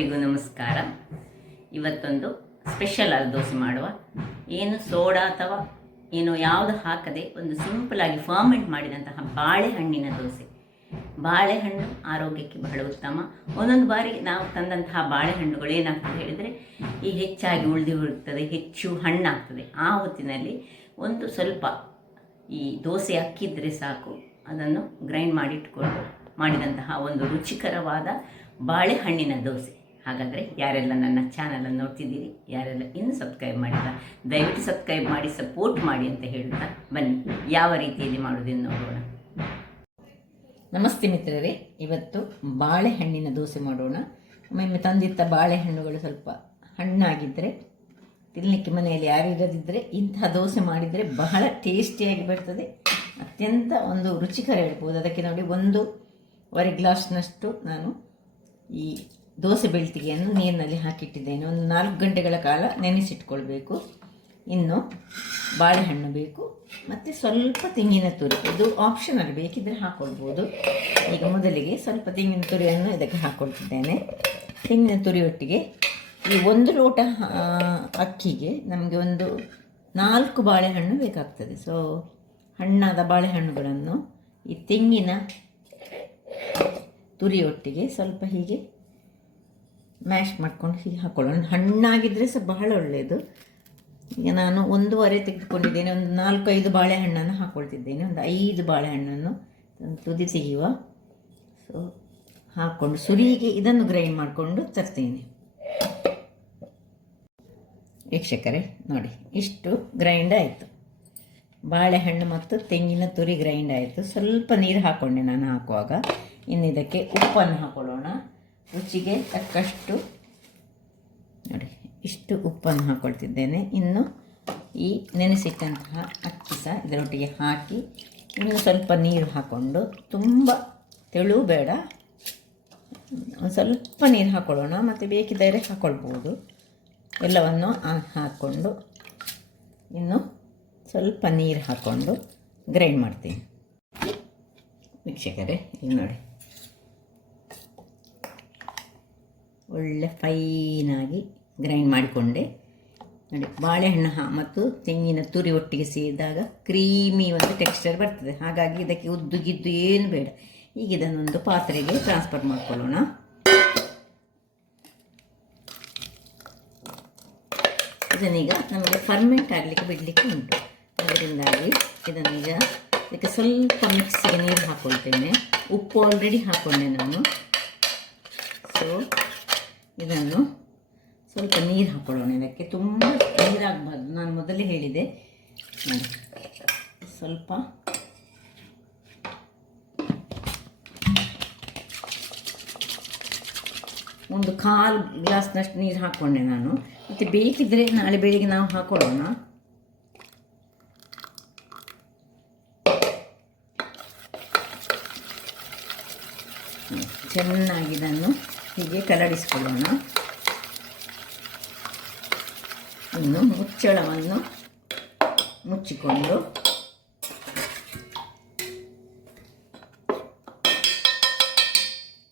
ಎಲ್ಲರಿಗೂ ನಮಸ್ಕಾರ. ಇವತ್ತೊಂದು ಸ್ಪೆಷಲ್ ಆದ ದೋಸೆ ಮಾಡುವ. ಏನು ಸೋಡಾ ಅಥವಾ ಏನು ಯಾವುದು ಹಾಕದೆ ಒಂದು ಸಿಂಪಲ್ ಆಗಿ ಫರ್ಮೆಂಟ್ ಮಾಡಿದಂತಹ ಬಾಳೆಹಣ್ಣಿನ ದೋಸೆ. ಬಾಳೆಹಣ್ಣು ಆರೋಗ್ಯಕ್ಕೆ ಬಹಳ ಉತ್ತಮ. ಒಂದೊಂದು ಬಾರಿ ನಾವು ತಂದಂತಹ ಬಾಳೆಹಣ್ಣುಗಳು ಏನಾಗ್ತದೆ ಹೇಳಿದರೆ ಈ ಹೆಚ್ಚಾಗಿ ಉಳಿದಿರುತ್ತದೆ, ಹೆಚ್ಚು ಹಣ್ಣಾಗ್ತದೆ. ಆ ಹೊತ್ತಿನಲ್ಲಿ ಒಂದು ಸ್ವಲ್ಪ ಈ ದೋಸೆ ಅಕ್ಕಿದ್ರೆ ಸಾಕು, ಅದನ್ನು ಗ್ರೈಂಡ್ ಮಾಡಿಟ್ಕೊಂಡು ಮಾಡಿದಂತಹ ಒಂದು ರುಚಿಕರವಾದ ಬಾಳೆಹಣ್ಣಿನ ದೋಸೆ. ಹಾಗಾದರೆ ಯಾರೆಲ್ಲ ನನ್ನ ಚಾನಲನ್ನು ನೋಡ್ತಿದ್ದೀರಿ, ಯಾರೆಲ್ಲ ಇನ್ನೂ ಸಬ್ಸ್ಕ್ರೈಬ್ ಮಾಡಿಲ್ಲ, ದಯವಿಟ್ಟು ಸಬ್ಸ್ಕ್ರೈಬ್ ಮಾಡಿ ಸಪೋರ್ಟ್ ಮಾಡಿ ಅಂತ ಹೇಳುತ್ತಾ ಬನ್ನಿ ಯಾವ ರೀತಿಯಲ್ಲಿ ಮಾಡೋದನ್ನು ನೋಡೋಣ. ನಮಸ್ತೆ ಮಿತ್ರರೇ, ಇವತ್ತು ಬಾಳೆಹಣ್ಣಿನ ದೋಸೆ ಮಾಡೋಣ. ಒಮ್ಮೊಮ್ಮೆ ತಂದಿದ್ದ ಬಾಳೆಹಣ್ಣುಗಳು ಸ್ವಲ್ಪ ಹಣ್ಣಾಗಿದ್ದರೆ, ತಿನ್ನಲಿಕ್ಕೆ ಮನೆಯಲ್ಲಿ ಯಾರು ಇರದಿದ್ದರೆ ಇಂತಹ ದೋಸೆ ಮಾಡಿದರೆ ಬಹಳ ಟೇಸ್ಟಿಯಾಗಿ ಬರ್ತದೆ. ಅತ್ಯಂತ ಒಂದು ರುಚಿಕರ ಹೇಳ್ಬೋದು. ಅದಕ್ಕೆ ನೋಡಿ 1.5 ಗ್ಲಾಸ್ನಷ್ಟು ನಾನು ಈ ದೋಸೆ ಬೆಳ್ತಿಗೆಯನ್ನು ನೀರಿನಲ್ಲಿ ಹಾಕಿಟ್ಟಿದ್ದೇನೆ. ಒಂದು 4 ಗಂಟೆಗಳ ಕಾಲ ನೆನೆಸಿಟ್ಕೊಳ್ಬೇಕು. ಇನ್ನು ಬಾಳೆಹಣ್ಣು ಬೇಕು ಮತ್ತು ಸ್ವಲ್ಪ ತೆಂಗಿನ ತುರಿ, ಇದು ಆಪ್ಷನಲ್, ಬೇಕಿದ್ದರೆ ಹಾಕ್ಕೊಳ್ಬೋದು. ಈಗ ಮೊದಲಿಗೆ ಸ್ವಲ್ಪ ತೆಂಗಿನ ತುರಿಯನ್ನು ಇದಕ್ಕೆ ಹಾಕ್ಕೊಳ್ತಿದ್ದೇನೆ. ತೆಂಗಿನ ತುರಿ ಒಟ್ಟಿಗೆ ಈ 1 ಲೋಟ ಅಕ್ಕಿಗೆ ನಮಗೆ ಒಂದು 4 ಬಾಳೆಹಣ್ಣು ಬೇಕಾಗ್ತದೆ. ಸೊ ಹಣ್ಣಾದ ಬಾಳೆಹಣ್ಣುಗಳನ್ನು ಈ ತೆಂಗಿನ ತುರಿಯೊಟ್ಟಿಗೆ ಸ್ವಲ್ಪ ಹೀಗೆ ಮ್ಯಾಶ್ ಮಾಡ್ಕೊಂಡು ಹೀಗೆ ಹಾಕ್ಕೊಳ್ಳೋಣ. ಹಣ್ಣಾಗಿದ್ದರೆ ಸಹ ಬಹಳ ಒಳ್ಳೆಯದು. ಈಗ ನಾನು 1.5 ತೆಗೆದುಕೊಂಡಿದ್ದೇನೆ. ಒಂದು 4-5 ಬಾಳೆಹಣ್ಣನ್ನು ಹಾಕ್ಕೊಳ್ತಿದ್ದೇನೆ. ಒಂದು 5 ಬಾಳೆಹಣ್ಣನ್ನು ತುದಿ ತೆಗೆಯುವ. ಸೊ ಹಾಕ್ಕೊಂಡು ಸುರಿಗೆ ಇದನ್ನು ಗ್ರೈಂಡ್ ಮಾಡಿಕೊಂಡು ತರ್ತೇನೆ. ವೀಕ್ಷಕರೇ ನೋಡಿ, ಇಷ್ಟು ಗ್ರೈಂಡ್ ಆಯಿತು. ಬಾಳೆಹಣ್ಣು ಮತ್ತು ತೆಂಗಿನ ತುರಿ ಗ್ರೈಂಡ್ ಆಯಿತು. ಸ್ವಲ್ಪ ನೀರು ಹಾಕ್ಕೊಂಡೆ ನಾನು ಹಾಕುವಾಗ. ಇನ್ನು ಇದಕ್ಕೆ ಉಪ್ಪನ್ನು ಹಾಕ್ಕೊಳ್ಳೋಣ. ರುಚಿಗೆ ತಕ್ಕಷ್ಟು ನೋಡಿ ಇಷ್ಟು ಉಪ್ಪನ್ನು ಹಾಕ್ಕೊಳ್ತಿದ್ದೇನೆ. ಇನ್ನು ಈ ನೆನೆಸಿಟ್ಟಂತಹ ಅಕ್ಕಿ ಸಹ ಇದರೊಟ್ಟಿಗೆ ಹಾಕಿ ಇನ್ನು ಸ್ವಲ್ಪ ನೀರು ಹಾಕ್ಕೊಂಡು, ತುಂಬ ತೆಳು ಬೇಡ, ಒಂದು ಸ್ವಲ್ಪ ನೀರು ಹಾಕ್ಕೊಳ್ಳೋಣ. ಮತ್ತು ಬೇಕಿದ್ದರೆ ಹಾಕ್ಕೊಳ್ಬೋದು. ಎಲ್ಲವನ್ನು ಹಾಕ್ಕೊಂಡು ಇನ್ನು ಸ್ವಲ್ಪ ನೀರು ಹಾಕ್ಕೊಂಡು ಗ್ರೈಂಡ್ ಮಾಡ್ತೀನಿ. ವೀಕ್ಷಕರೇ ಈಗ ನೋಡಿ, ಒಳ್ಳೆ ಫೈನಾಗಿ ಗ್ರೈಂಡ್ ಮಾಡಿಕೊಂಡೆ. ನೋಡಿ ಬಾಳೆಹಣ್ಣು ಮತ್ತು ತೆಂಗಿನ ತುರಿ ಒಟ್ಟಿಗೆ ಸೇರಿದಾಗ ಕ್ರೀಮಿ ಒಂದು ಟೆಕ್ಸ್ಚರ್ ಬರ್ತದೆ. ಹಾಗಾಗಿ ಇದಕ್ಕೆ ಉದ್ದುಗಿದ್ದು ಏನು ಬೇಡ. ಈಗ ಇದನ್ನೊಂದು ಪಾತ್ರೆಗೆ ಟ್ರಾನ್ಸ್ಫರ್ ಮಾಡ್ಕೊಳ್ಳೋಣ. ಇದನ್ನೀಗ ನಮಗೆ ಫರ್ಮೆಂಟ್ ಆಗಲಿಕ್ಕೆ ಬಿಡಲಿಕ್ಕೆ ಉಂಟು. ಅದರಿಂದಾಗಿ ಇದನ್ನೀಗ ಇದಕ್ಕೆ ಸ್ವಲ್ಪ ಮಿಕ್ಸಿಗೆ ನೀರು ಹಾಕ್ಕೊಳ್ತೇನೆ. ಉಪ್ಪು ಆಲ್ರೆಡಿ ಹಾಕ್ಕೊಂಡೆ ನಾನು. ಸೊ ಇದನ್ನು ಸ್ವಲ್ಪ ನೀರು ಹಾಕ್ಕೊಳ್ಳೋಣ. ಇದಕ್ಕೆ ತುಂಬ ನೀರಾಗಬಾರ್ದು, ನಾನು ಮೊದಲೇ ಹೇಳಿದೆ. ಸ್ವಲ್ಪ ಒಂದು 1/4 ಗ್ಲಾಸ್ನಷ್ಟು ನೀರು ಹಾಕ್ಕೊಂಡೆ ನಾನು. ಮತ್ತು ಬೇಕಿದ್ದರೆ ನಾಳೆ ಬೆಳಿಗ್ಗೆ ನಾವು ಹಾಕ್ಕೊಳ್ಳೋಣ. ಚೆನ್ನಾಗಿ ಇದನ್ನು ಹೀಗೆ ಕಲಡಿಸ್ಕೊಳ್ಳೋಣ. ಇನ್ನು ಮುಚ್ಚಳವನ್ನು ಮುಚ್ಚಿಕೊಂಡು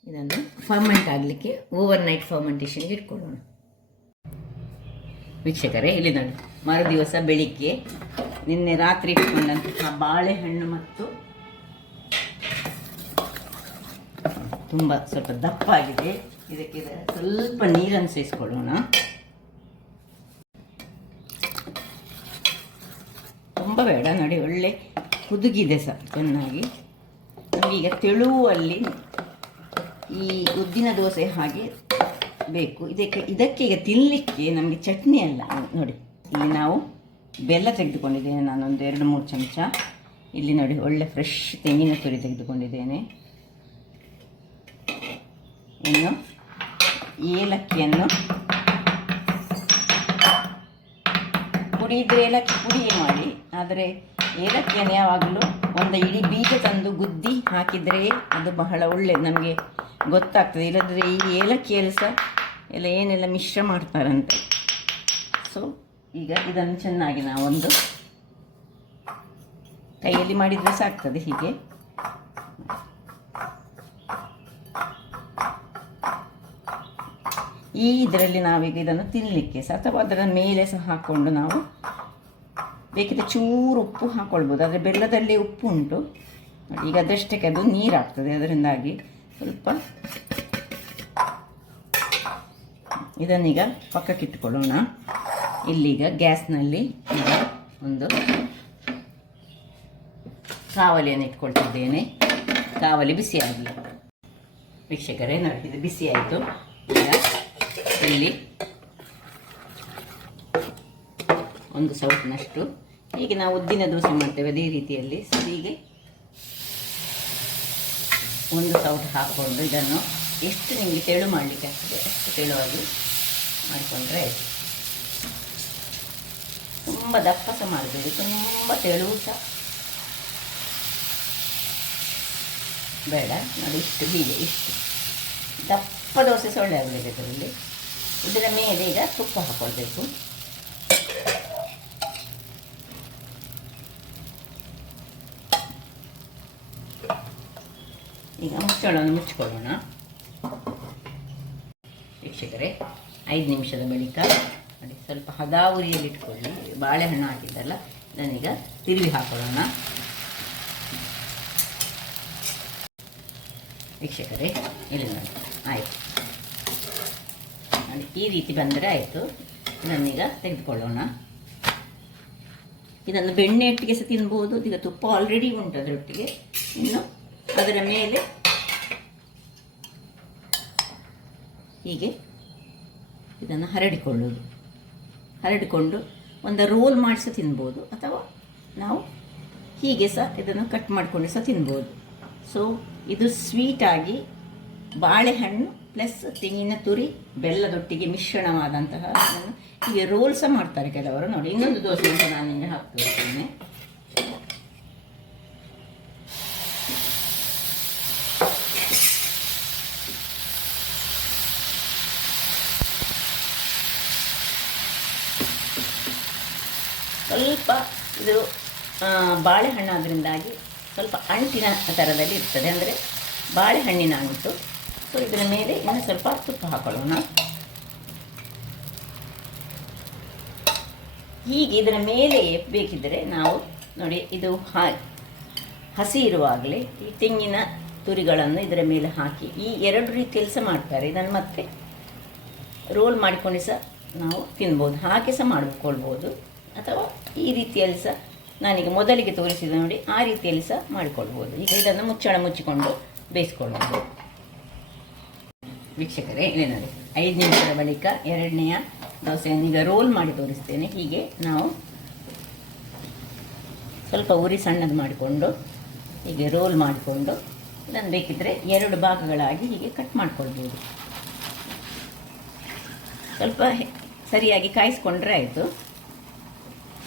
ಇದನ್ನು ಫರ್ಮೆಂಟ್ ಆಗಲಿಕ್ಕೆ ಓವರ್ನೈಟ್ ಫರ್ಮೆಂಟೇಷನ್ಗೆ ಇಟ್ಕೊಳ್ಳೋಣ. ವೀಕ್ಷಕರೇ ಇಲ್ಲಿ ನೋಡಿ, ಮರುದಿವಸ ಬೆಳಿಗ್ಗೆ ನಿನ್ನೆ ರಾತ್ರಿ ಇಟ್ಕೊಂಡಂತಹ ಬಾಳೆಹಣ್ಣು ಮತ್ತು ತುಂಬ ಸ್ವಲ್ಪ ದಪ್ಪ ಆಗಿದೆ. ಇದಕ್ಕೆ ಸ್ವಲ್ಪ ನೀರನ್ನು ಸೇರಿಸ್ಕೊಳ್ಳೋಣ. ತುಂಬ ಬೇಡ ನೋಡಿ, ಒಳ್ಳೆ ಕುದುಗಿದೆ ಸಹ ಚೆನ್ನಾಗಿ. ನಮಗೀಗ ತೆಳುವಲ್ಲಿ ಈ ಉದ್ದಿನ ದೋಸೆ ಹಾಗೆ ಬೇಕು. ಇದಕ್ಕೆ ಈಗ ತಿನ್ನಲಿಕ್ಕೆ ನಮಗೆ ಚಟ್ನಿ ಅಲ್ಲ. ನೋಡಿ ಇಲ್ಲಿ ನಾವು ಬೆಲ್ಲ ತೆಗೆದುಕೊಂಡಿದ್ದೇನೆ ನಾನೊಂದು 2-3 ಚಮಚ. ಇಲ್ಲಿ ನೋಡಿ ಒಳ್ಳೆ ಫ್ರೆಶ್ ತೆಂಗಿನ ತುರಿ ತೆಗೆದುಕೊಂಡಿದ್ದೇನೆ. ಇನ್ನು ಏಲಕ್ಕಿಯನ್ನು ಪುಡಿ ಇದ್ದರೆ ಏಲಕ್ಕಿ ಪುಡಿಯೇ ಮಾಡಿ. ಆದರೆ ಏಲಕ್ಕಿಯನ್ನು ಯಾವಾಗಲೂ ಒಂದು ಇಡೀ ಬೀಜ ತಂದು ಗುದ್ದಿ ಹಾಕಿದರೆ ಅದು ಬಹಳ ಒಳ್ಳೆಯದು, ನಮಗೆ ಗೊತ್ತಾಗ್ತದೆ. ಇಲ್ಲದ್ರೆ ಈ ಏಲಕ್ಕಿಯಲ್ಲಿ ಸಹ ಎಲ್ಲ ಏನೆಲ್ಲ ಮಿಶ್ರ ಮಾಡ್ತಾರಂತೆ. ಸೊ ಈಗ ಇದನ್ನು ಚೆನ್ನಾಗಿ ನಾವೊಂದು ಕೈಯಲ್ಲಿ ಮಾಡಿದರೆ ಸಾಕ್ತದೆ. ಹೀಗೆ ಈ ಇದರಲ್ಲಿ ನಾವೀಗ ಇದನ್ನು ತಿನ್ನಲಿಕ್ಕೆ ಸಹ ಅಥವಾ ಅದರ ಮೇಲೆ ಸಹ ಹಾಕ್ಕೊಂಡು ನಾವು ಬೇಕಿದ್ರೆ ಚೂರು ಉಪ್ಪು ಹಾಕ್ಕೊಳ್ಬೋದು. ಆದರೆ ಬೆಲ್ಲದಲ್ಲಿ ಉಪ್ಪು ಉಂಟು. ಈಗ ಅದಷ್ಟಕ್ಕೆ ಅದು ನೀರಾಗ್ತದೆ, ಅದರಿಂದಾಗಿ ಸ್ವಲ್ಪ ಇದನ್ನೀಗ ಪಕ್ಕಕ್ಕಿಟ್ಟುಕೊಳ್ಳೋಣ. ಇಲ್ಲೀಗ ಗ್ಯಾಸ್ನಲ್ಲಿ ಈಗ ಒಂದು ಕಾವಲಿಯನ್ನು ಇಟ್ಕೊಳ್ತಿದ್ದೇನೆ. ಕಾವಲಿ ಬಿಸಿಯಾಗಲಿ. ವೀಕ್ಷಕರೇ ನೋಡಿ, ಇದು ಬಿಸಿ ಆಯಿತು. ಈಗ ಇಲ್ಲಿ ಒಂದು ಸೌಟಿನಷ್ಟು ಹೀಗೆ ನಾವು ಉದ್ದಿನ ದೋಸೆ ಮಾಡ್ತೇವೆ ಅದೇ ರೀತಿಯಲ್ಲಿ ಹೀಗೆ ಒಂದು ಸೌಟು ಹಾಕ್ಕೊಂಡು ಇದನ್ನು ಎಷ್ಟು ನಿಮಗೆ ತೆಳು ಮಾಡಲಿಕ್ಕೆ ಆಗ್ತದೆ ಅಷ್ಟು ತೆಳುವಾಗಿ ಮಾಡಿಕೊಂಡ್ರೆ ಆಯಿತು. ತುಂಬ ದಪ್ಪ ಸಹ ಮಾಡಬೇಡಿ, ತುಂಬ ತೆಳು ಸಹ ಬೇಡ. ನೋಡಿ ಇಷ್ಟು ಹೀಗೆ ಇಷ್ಟು ದಪ್ಪ ದೋಸೆ ಸೊಳ್ಳೆ ಆಗಬೇಕು. ಇದರಲ್ಲಿ ಇದರ ಮೇಲೆ ಈಗ ತುಪ್ಪ ಹಾಕ್ಕೊಳ್ಬೇಕು. ಈಗ ಮುಚ್ಚಳವನ್ನು ಮುಚ್ಚಿಕೊಳ್ಳೋಣ. ವೀಕ್ಷಕರೇ 5 ನಿಮಿಷದ ಬಳಿಕ ನೋಡಿ ಸ್ವಲ್ಪ ಹದಾ ಉರಿಯಲ್ಲಿ ಇಟ್ಕೊಳ್ಳಿ. ಬಾಳೆಹಣ್ಣು ಹಾಕಿದ್ದಲ್ಲ, ಇದನ್ನೀಗ ತಿರುವಿ ಹಾಕೊಳ್ಳೋಣ. ವೀಕ್ಷಕರೇ ಇಲ್ಲಿ ನೋಡಿ ಆಯಿತು. ನೋಡಿ ಈ ರೀತಿ ಬಂದರೆ ಆಯಿತು. ಇದನ್ನೀಗ ತೆಗೆದುಕೊಳ್ಳೋಣ. ಇದನ್ನು ಬೆಣ್ಣೆ ಒಟ್ಟಿಗೆ ಸಹ ತಿನ್ಬೋದು. ಈಗ ತುಪ್ಪ ಆಲ್ರೆಡಿ ಉಂಟು ಅದರೊಟ್ಟಿಗೆ. ಇನ್ನು ಅದರ ಮೇಲೆ ಹೀಗೆ ಇದನ್ನು ಹರಡಿಕೊಂಡು ಒಂದು ರೋಲ್ ಮಾಡಿ ಸಹ ತಿನ್ಬೋದು, ಅಥವಾ ನಾವು ಹೀಗೆ ಸಹ ಇದನ್ನು ಕಟ್ ಮಾಡಿಕೊಂಡು ಸಹ ತಿನ್ಬೋದು. ಸೊ ಇದು ಸ್ವೀಟಾಗಿ ಬಾಳೆಹಣ್ಣು ಪ್ಲಸ್ ತೆಂಗಿನ ತುರಿ ಬೆಲ್ಲದೊಟ್ಟಿಗೆ ಮಿಶ್ರಣವಾದಂತಹ ಹೀಗೆ ರೋಲ್ ಸಹ ಮಾಡ್ತಾರೆ ಕೆಲವರು. ನೋಡಿ ಇನ್ನೊಂದು ದೋಸೆ ಅಂತ ನಾನು ನಿಮಗೆ ಹಾಕ್ತೇನೆ. ಸ್ವಲ್ಪ ಇದು ಬಾಳೆಹಣ್ಣಾದ್ರಿಂದಾಗಿ ಸ್ವಲ್ಪ ಅಂಟಿನ ಥರದಲ್ಲಿ ಇರ್ತದೆ, ಅಂದರೆ ಬಾಳೆಹಣ್ಣಿನ ಅಂಟು. ಸೊ ಇದರ ಮೇಲೆ ಇನ್ನು ಸ್ವಲ್ಪ ತುಪ್ಪ ಹಾಕೊಳ್ಳೋಣ. ಹೀಗೆ ಇದರ ಮೇಲೆ ಬೇಕಿದ್ದರೆ ನಾವು ನೋಡಿ ಇದು ಹಸಿ ಇರುವಾಗಲೇ ಈ ತೆಂಗಿನ ತುರಿಗಳನ್ನು ಇದರ ಮೇಲೆ ಹಾಕಿ ಈ 2 ರೀತಿಯಲ್ಲಿ ಸಹ ಮಾಡ್ತಾರೆ. ಇದನ್ನು ಮತ್ತೆ ರೋಲ್ ಮಾಡಿಕೊಂಡು ಸಹ ನಾವು ತಿನ್ಬೋದು, ಹಾಗೆ ಸಹ ಮಾಡಿಕೊಳ್ಬೋದು, ಅಥವಾ ಈ ರೀತಿಯಲ್ಲಿ ಸಹ ನಾನೀಗ ಮೊದಲಿಗೆ ತೋರಿಸಿದ ನೋಡಿ ಆ ರೀತಿಯಲ್ಲಿ ಸಹ ಮಾಡಿಕೊಳ್ಬೋದು. ಈಗ ಇದನ್ನು ಮುಚ್ಚಿಕೊಂಡು ಬೇಯಿಸ್ಕೊಳ್ಬೋದು. ವೀಕ್ಷಕರೇ ಇಲ್ಲಿ ನೋಡಿ 5 ನಿಮಿಷದ ಬಳಿಕ 2ನೆಯ ದೋಸೆಯನ್ನು ಈಗ ರೋಲ್ ಮಾಡಿ ತೋರಿಸ್ತೇನೆ. ಹೀಗೆ ನಾವು ಸ್ವಲ್ಪ ಉರಿ ಸಣ್ಣದು ಮಾಡಿಕೊಂಡು ಹೀಗೆ ರೋಲ್ ಮಾಡಿಕೊಂಡು ಇದನ್ನು ಬೇಕಿದ್ದರೆ 2 ಭಾಗಗಳಾಗಿ ಹೀಗೆ ಕಟ್ ಮಾಡ್ಕೊಳ್ಬೋದು. ಸ್ವಲ್ಪ ಸರಿಯಾಗಿ ಕಾಯಿಸ್ಕೊಂಡ್ರೆ ಆಯಿತು.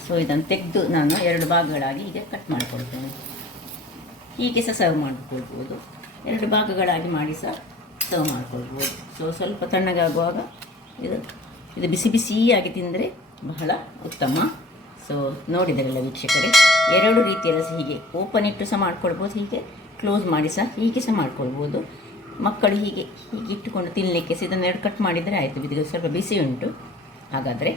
ಸೊ ಇದನ್ನು ತೆಗೆದು ನಾನು 2 ಭಾಗಗಳಾಗಿ ಹೀಗೆ ಕಟ್ ಮಾಡಿಕೊಳ್ತೇನೆ. ಹೀಗೆ ಸಹ ಸರ್ವ್ ಮಾಡಿಕೊಳ್ಬೋದು, 2 ಭಾಗಗಳಾಗಿ ಮಾಡಿ ಸಹ ಸರ್ವ್ ಮಾಡಿಕೊಳ್ಬೋದು. ಸೊ ಸ್ವಲ್ಪ ತಣ್ಣಗಾಗುವಾಗ ಇದು ಬಿಸಿಯಾಗಿ ತಿಂದರೆ ಬಹಳ ಉತ್ತಮ. ಸೊ ನೋಡಿದರಲ್ಲ ವೀಕ್ಷಕರೇ, 2 ರೀತಿಯಲ್ಲಿ ಸಹ ಹೀಗೆ ಓಪನ್ ಇಟ್ಟು ಸಹ ಮಾಡ್ಕೊಳ್ಬೋದು, ಹೀಗೆ ಕ್ಲೋಸ್ ಮಾಡಿ ಸಹ ಹೀಗೆ ಸಹ ಮಾಡ್ಕೊಳ್ಬೋದು. ಮಕ್ಕಳು ಹೀಗೆ ಇಟ್ಟುಕೊಂಡು ತಿನ್ನಲಿಕ್ಕೆ ಸಹ ಇದನ್ನು 2 ಕಟ್ ಮಾಡಿದರೆ ಆಯಿತು. ಇದು ಸ್ವಲ್ಪ ಬಿಸಿ ಉಂಟು. ಹಾಗಾದರೆ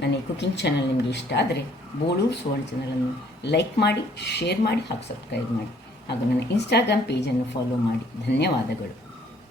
ನನ್ನ ಈ ಕುಕಿಂಗ್ ಚಾನಲ್ ನಿಮಗೆ ಇಷ್ಟ ಆದರೆ ಬೋಳು ಸುವರ್ಣ ಚಾನಲನ್ನು ಲೈಕ್ ಮಾಡಿ, ಶೇರ್ ಮಾಡಿ ಹಾಗೂ ಸಬ್ಸ್ಕ್ರೈಬ್ ಮಾಡಿ, ಹಾಗೂ ನನ್ನ ಇನ್ಸ್ಟಾಗ್ರಾಮ್ ಪೇಜನ್ನು ಫಾಲೋ ಮಾಡಿ. ಧನ್ಯವಾದಗಳು.